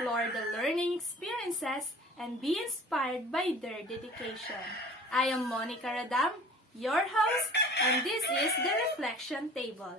explore the learning experiences and be inspired by their dedication. I am Monica Radam, your host, and this is the Reflection Table.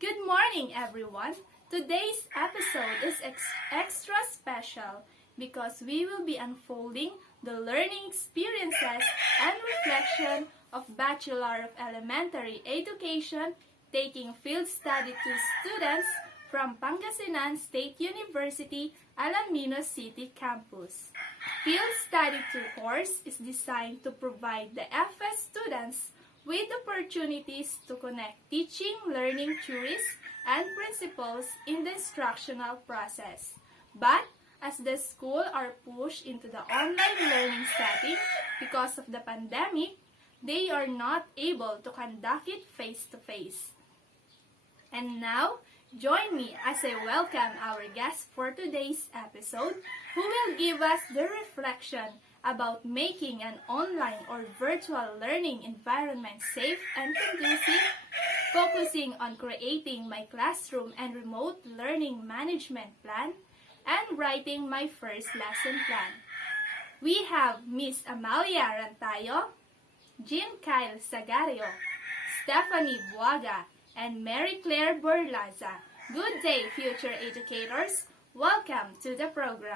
Good morning, everyone. Today's episode is extra special because we will be unfolding the learning experiences and reflection of Bachelor of Elementary Education taking field study to students from Pangasinan State University, Alaminos City campus. Field Study 2 course is designed to provide the FS students with opportunities to connect teaching, learning theories, and principles in the instructional process. But as the school are pushed into the online learning setting because of the pandemic, they are not able to conduct it face-to-face. And now, join me as I welcome our guest for today's episode who will give us the reflection about making an online or virtual learning environment safe and conducive, focusing on creating my classroom and remote learning management plan, and writing my first lesson plan. We have Miss Amalia Rantayo, Jean Kyle Sagario, Stephanie Buaga, and Mary Claire Borlaza. Good day, future educators. Welcome to the program.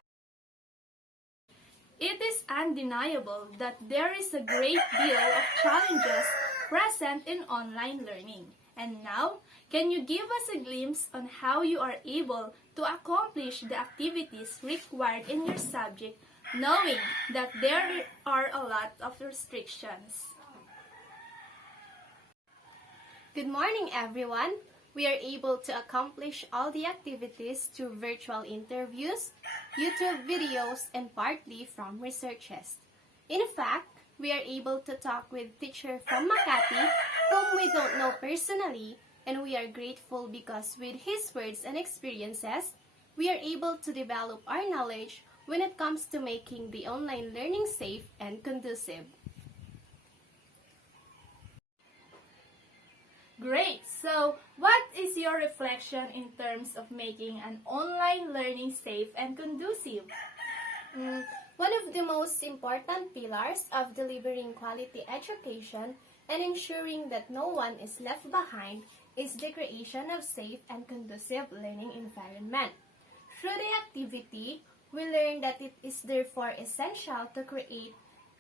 It is undeniable that there is a great deal of challenges present in online learning. And now, can you give us a glimpse on how you are able to accomplish the activities required in your subject, knowing that there are a lot of restrictions? Good morning, everyone. We are able to accomplish all the activities through virtual interviews, YouTube videos, and partly from researches. In fact, we are able to talk with teacher from Makati whom we don't know personally, and we are grateful because with his words and experiences, we are able to develop our knowledge when it comes to making the online learning safe and conducive. Great! So, what is your reflection in terms of making an online learning safe and conducive? One of the most important pillars of delivering quality education and ensuring that no one is left behind is the creation of safe and conducive learning environment. Through the activity, we learn that it is therefore essential to create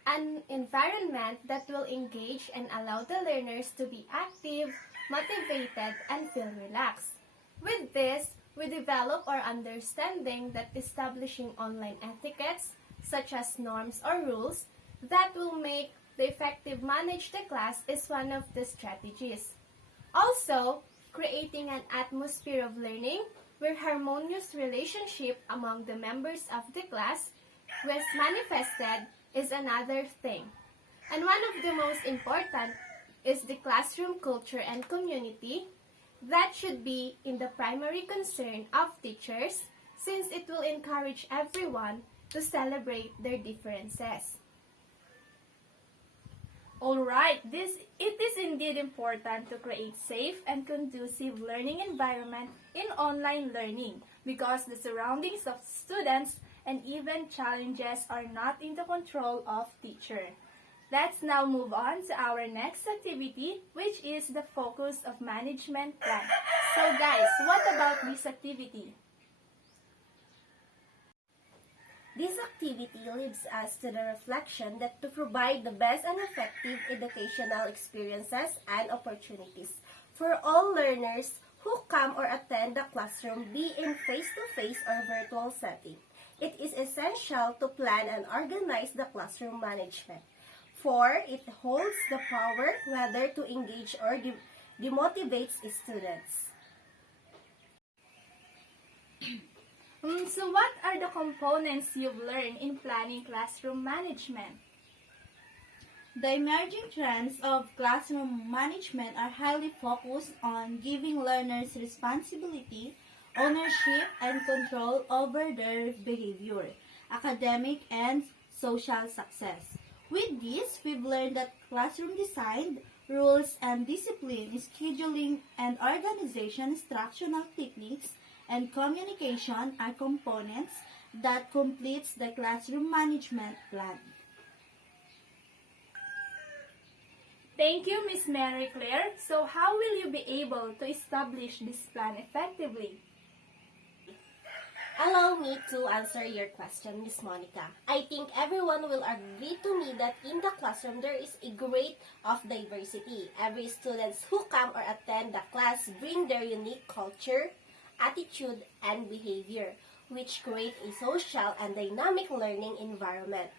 an environment that will engage and allow the learners to be active, motivated, and feel relaxed. With this, we develop our understanding that establishing online etiquettes, such as norms or rules, that will make the effective manage the class is one of the strategies. Also, creating an atmosphere of learning where harmonious relationship among the members of the class was manifested is another thing. And one of the most important is the classroom culture and community that should be in the primary concern of teachers since it will encourage everyone to celebrate their differences. Alright, it is indeed important to create safe and conducive learning environment in online learning because the surroundings of students and even challenges are not in the control of teacher. Let's now move on to our next activity, which is the focus of management plan. So guys, what about this activity? This activity leads us to the reflection that to provide the best and effective educational experiences and opportunities for all learners who come or attend the classroom, be in face-to-face or virtual setting. It is essential to plan and organize the classroom management, for it holds the power whether to engage or demotivates students. So what are the components you've learned in planning classroom management? The emerging trends of classroom management are highly focused on giving learners responsibility, ownership, and control over their behavior, academic and social success. With this, we've learned that classroom design, rules and discipline, scheduling and organization, instructional techniques, and communication are components that completes the classroom management plan. Thank you, Miss Mary Claire. So how will you be able to establish this plan effectively? Allow me to answer your question, Miss Monica. I think everyone will agree to me that in the classroom there is a great of diversity. Every students who come or attend the class bring their unique culture, attitude, and behavior, which create a social and dynamic learning environment.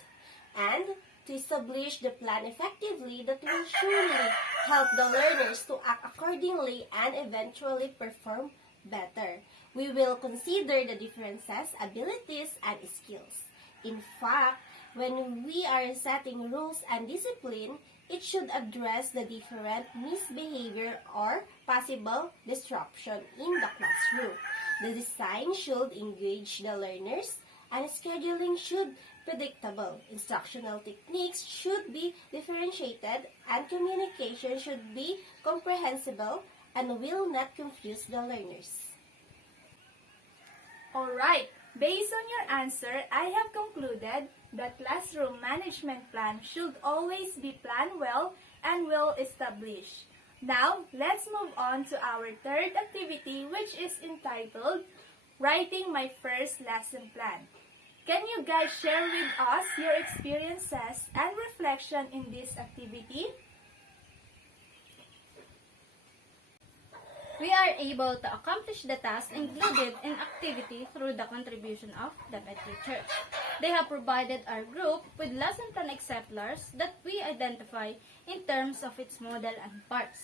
And to establish the plan effectively that will surely help the learners to act accordingly and eventually perform better. We will consider the differences, abilities, and skills. In fact, when we are setting rules and discipline, it should address the different misbehavior or possible disruption in the classroom. The design should engage the learners, and scheduling should be predictable. Instructional techniques should be differentiated, and communication should be comprehensible and will not confuse the learners. Alright, based on your answer, I have concluded that classroom management plan should always be planned well and well established. Now, let's move on to our third activity, which is entitled Writing My First Lesson Plan. Can you guys share with us your experiences and reflection in this activity? We are able to accomplish the tasks included in activity through the contribution of the Medway Church. They have provided our group with lesson plan exemplars that we identify in terms of its model and parts.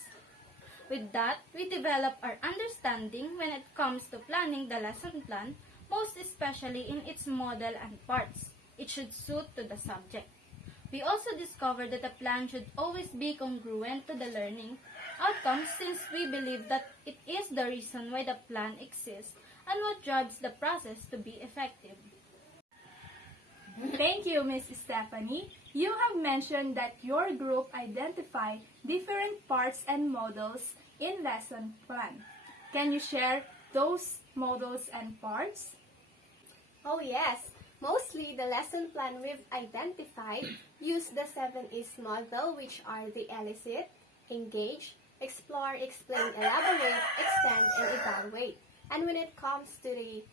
With that, we develop our understanding when it comes to planning the lesson plan, most especially in its model and parts. It should suit to the subject. We also discovered that the plan should always be congruent to the learning outcomes, since we believe that it is the reason why the plan exists and what drives the process to be effective. Thank you, Ms. Stephanie. You have mentioned that your group identified different parts and models in lesson plan. Can you share those models and parts? Oh yes, mostly the lesson plan we've identified use the 7E's model, which are the elicit, engage, explore, explain, elaborate, extend, and evaluate. And when it comes to the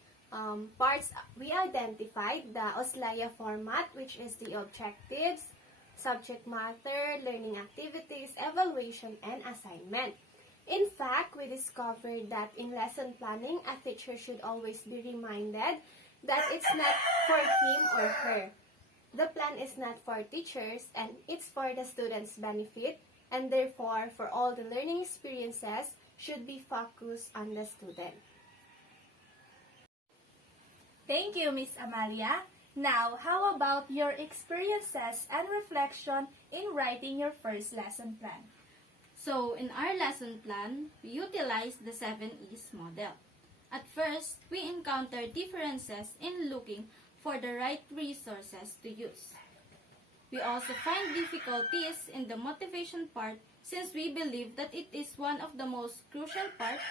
parts, we identified the OSLEA format, which is the objectives, subject matter, learning activities, evaluation, and assignment. In fact, we discovered that in lesson planning, a teacher should always be reminded that it's not for him or her. The plan is not for teachers, and it's for the students' benefit, and therefore, for all the learning experiences should be focused on the student. Thank you, Miss Amalia. Now, how about your experiences and reflection in writing your first lesson plan? So, in our lesson plan, we utilized the 7E's model. At first, we encountered differences in looking for the right resources to use. We also find difficulties in the motivation part, since we believe that it is one of the most crucial parts.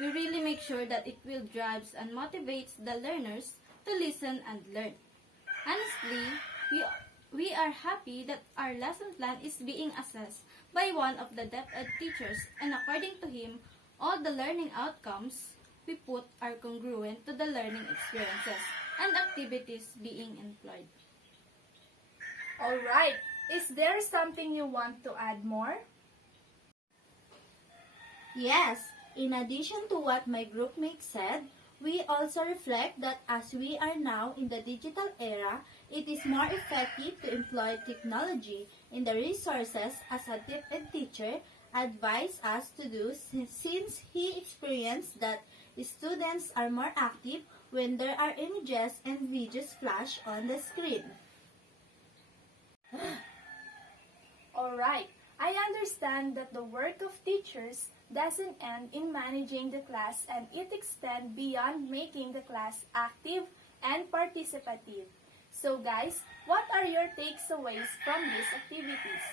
We really make sure that it will drive and motivates the learners to listen and learn. Honestly, we are happy that our lesson plan is being assessed by one of the DepEd teachers, and according to him, all the learning outcomes we put are congruent to the learning experiences and activities being employed. Alright, is there something you want to add more? Yes, in addition to what my groupmates said, we also reflect that as we are now in the digital era, it is more effective to employ technology in the resources as a DepEd teacher. advised us to do since he experienced that students are more active when there are images and videos flash on the screen. Alright, I understand that the work of teachers doesn't end in managing the class and it extends beyond making the class active and participative. So guys, what are your takeaways from these activities?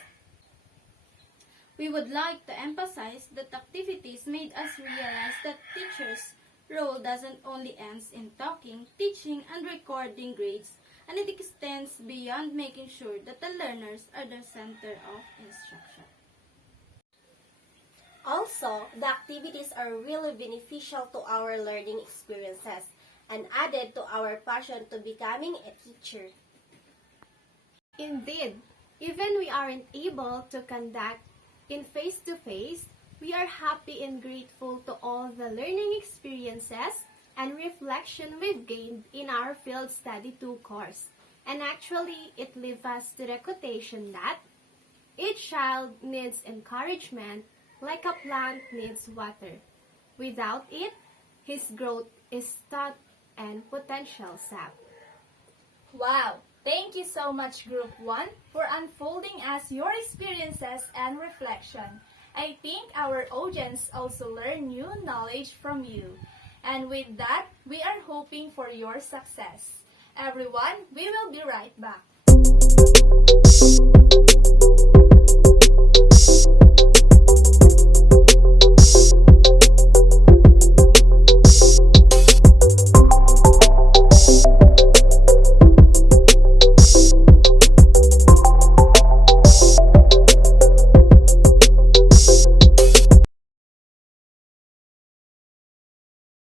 We would like to emphasize that activities made us realize that teachers' role doesn't only end in talking, teaching, and recording grades, and it extends beyond making sure that the learners are the center of instruction. Also, the activities are really beneficial to our learning experiences and added to our passion to becoming a teacher. Indeed, even we aren't able to conduct in face-to-face, we are happy and grateful to all the learning experiences and reflection we've gained in our Field Study 2 course. And actually, it leads us to the quotation that each child needs encouragement like a plant needs water. Without it, his growth is stopped and potential sapped. Wow! Thank you so much, Group 1, for unfolding us your experiences and reflection. I think our audience also learned new knowledge from you. And with that, we are hoping for your success. Everyone, we will be right back.